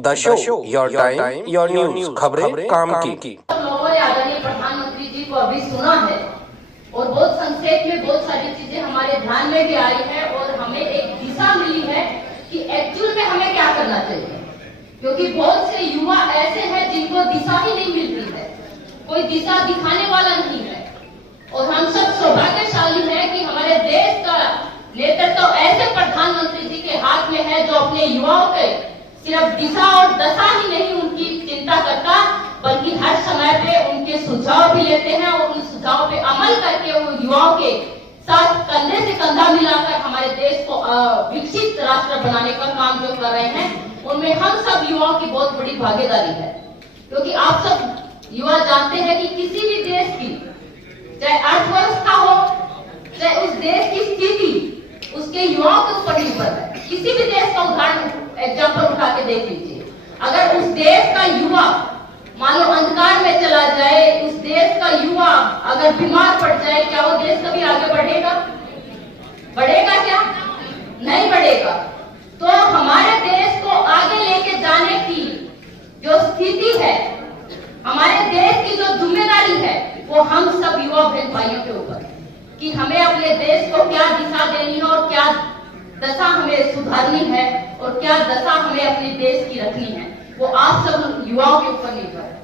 The show, your time, your news, खबरें काम की। लोगों ने आदरणीय प्रधानमंत्री जी को अभी सुना है और बहुत संक्षेप में बहुत सारी चीजें हमारे ध्यान में भी आई है और हमें एक दिशा मिली है कि एक्चुअल में हमें क्या करना चाहिए, क्योंकि बहुत से युवा ऐसे हैं जिनको दिशा ही नहीं मिलती है, कोई दिशा दिखाने वाला नहीं है। और हम सब सौभाग्यशाली हैं कि हमारे देश का नेतृत्व तो ऐसे प्रधानमंत्री जी के हाथ में है जो अपने युवाओं के सिर्फ दिशा और दशा ही नहीं उनकी चिंता करता, बल्कि हर समय पे उनके सुझाव भी लेते हैं और उन सुझाव पे अमल करके वो युवाओं के साथ कंधे से कंधा मिलाकर हमारे देश को विकसित राष्ट्र बनाने का काम जो कर रहे हैं, उनमें हम सब युवाओं की बहुत बड़ी भागीदारी है। क्योंकि आप सब युवा जानते हैं कि किसी भी देश की चाहे अर्थव्यवस्था हो, चाहे उस देश की स्थिति उसके युवाओं के ऊपर निर्भर है। किसी भी देश का उदाहरण एग्जाम्पल उठा के देख लीजिए, अगर उस देश का युवा मान लो अंधकार में चला जाए, उस देश का युवा अगर बीमार पड़ जाए, क्या वो देश कभी आगे बढ़ेगा? बढ़ेगा क्या? नहीं बढ़ेगा। तो हमारे देश को आगे लेके जाने की जो स्थिति है, हमारे देश की जो जिम्मेदारी है, वो हम सब युवा बहन भाइयों के ऊपर है कि हमें अपने देश को क्या दिशा देनी है और क्या दशा हमें सुधारनी है और क्या दशा हमें अपने देश की रखनी है, वो आप सब युवाओं के ऊपर निर्भर है।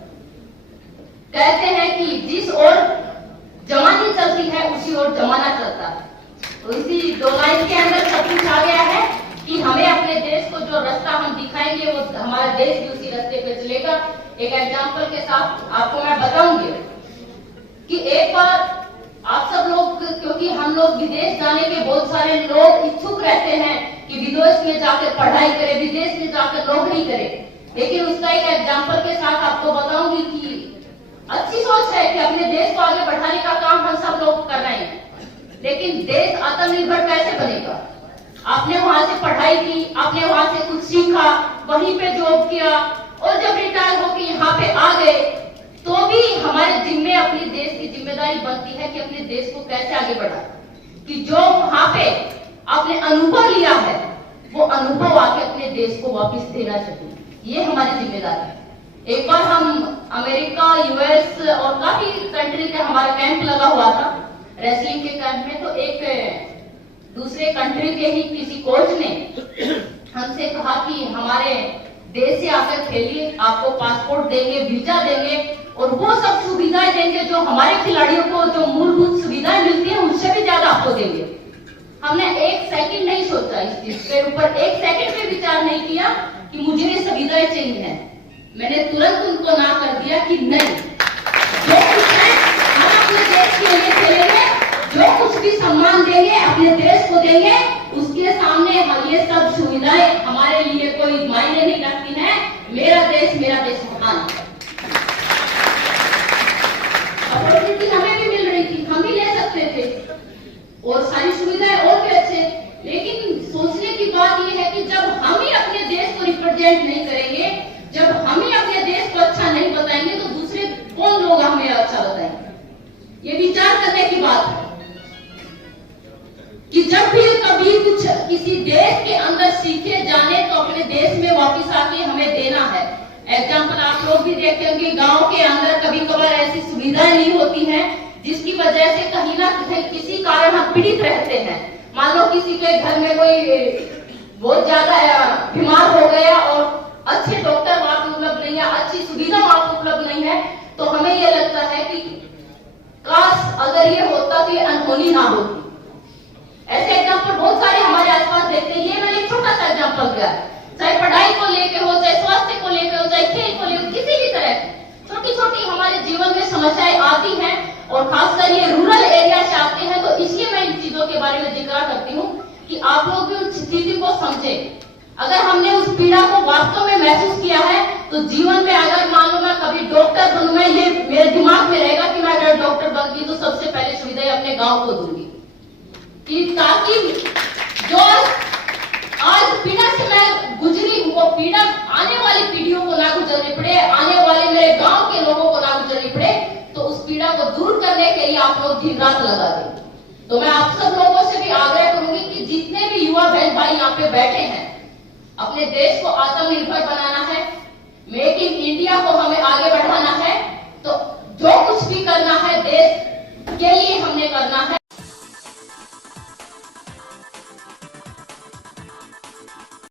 कहते हैं कि जिस ओर जवानी चलती है उसी ओर जमाना चलता है। तो इसी दो लाइन के अंदर सब कुछ आ गया है कि हमें अपने देश को जो रास्ता हम दिखाएंगे वो हमारा देश भी उसी रास्ते पे चलेगा। एक एग्जाम्पल के साथ आपको मैं बताऊंगी कि एक बार आप सब लोग, क्योंकि हम लोग विदेश जाने के बहुत सारे लोग इच्छुक रहते हैं कि विदेश में जाकर पढ़ाई करें, विदेश में जाकर नौकरी करें, लेकिन उसका एक एग्जाम्पल के साथ आपको बताऊंगी कि अच्छी सोच है कि अपने देश को आगे बढ़ाने का काम हम सब लोग कर रहे हैं, लेकिन देश आत्मनिर्भर कैसे बनेगा? आपने वहां से पढ़ाई की, आपने वहां से कुछ सीखा, वहीं पे जॉब किया और जब रिटायर होकर यहाँ पे आ गए, तो भी हमारे जिम्मे अपने देश की जिम्मेदारी बनती है कि अपने देश को कैसे आगे बढ़ा, कि जो वहां पे आपने अनुभव लिया है वो अनुभव आके अपने देश को वापस देना चाहिए। ये हमारी जिम्मेदारी है। एक बार हम अमेरिका, यूएस और काफी कंट्री के हमारा कैंप लगा हुआ था रेसलिंग के कैंप में, तो एक दूसरे कंट्री के ही किसी कोच ने हमसे कहा कि हमारे देश से आकर खेलिए, आपको पासपोर्ट देंगे, वीजा देंगे और वो सब सुविधाएं देंगे जो हमारे खिलाड़ियों को जो मूलभूत सुविधाएं मिलती है उससे भी ज्यादा आपको देंगे। हमने एक सेकंड नहीं सोचा, इस चीज के ऊपर एक सेकंड पे विचार नहीं किया कि मुझे ये सुविधाएं चाहिए है। मैंने तुरंत उनको ना कर दिया कि नहीं, जो कुछ है हम अपने देश के लिए खेलेंगे, जो कुछ भी सम्मान देंगे अपने देश को देंगे, उसके सामने हम ये सब सुविधाएं हमारे लिए कोई मायने नहीं रखती है। मेरा देश महान है। अपॉर्चुनिटी हमें भी मिल रही थी, हम भी ले सकते थे और सारी सुविधाएं और भी अच्छे, लेकिन सोचने की बात यह है कि जब हम ही अपने देश को रिप्रेजेंट नहीं करेंगे, जब हम ही अपने देश को अच्छा नहीं बताएंगे, तो दूसरे कौन लोग हमें अच्छा बताएंगे? ये विचार करने की बात है कि जब भी कभी कुछ किसी देश के अंदर सीखे जाने तो अपने देश में वापस आके हमें देना है। एग्जाम्पल आप लोग भी देखते होंगे, गांव के अंदर कभी कभार ऐसी सुविधाएं नहीं होती हैं जिसकी वजह से कहीं ना कहीं किसी कारण हम पीड़ित रहते हैं। मान लो किसी के घर में कोई बहुत ज्यादा बीमार हो गया और अच्छे डॉक्टर वहां पर उपलब्ध नहीं है, अच्छी सुविधा वहां पर उपलब्ध नहीं है, तो हमें यह लगता है कि काश अगर ये होता तो ये अनहोनी ना होती। ऐसे एग्जाम्पल बहुत सारे हमारे आसपास देखते हैं। ये मैंने एक छोटा सा एग्जाम्पल दिया, चाहे पढ़ाई को लेकर हो, चाहे स्वास्थ्य को लेकर हो, चाहे खेल को लेकर, किसी भी तरह छोटी छोटी हमारे जीवन में समस्याएं आती हैं और खासकर ये रूरल एरिया से आते हैं। तो इसलिए मैं इन चीजों के बारे में जिक्र करती हूँ कि आप लोग भी उस स्थिति को समझे। अगर हमने उस पीड़ा को वास्तव में महसूस किया है तो जीवन में अगर मान लो मैं कभी डॉक्टर बनूं, मैं ये मेरे दिमाग में रहेगा कि मैं अगर डॉक्टर बन गई तो सबसे पहले सुविधाएं अपने गाँव को दूंगी, कि ताकि जो आज पीड़ा से मैं गुजरी हूँ वो पीड़ा आने वाली पीढ़ियों को ना गुजरनी पड़े, आने वाले मेरे गांव के लोगों को ना गुजरनी पड़े। तो उस पीड़ा को दूर करने के लिए आप लोग दिन रात लगा दें। तो मैं आप सब लोगों से भी आग्रह करूंगी कि जितने भी युवा बहन भाई यहाँ पे बैठे हैं, अपने देश को आत्मनिर्भर बनाने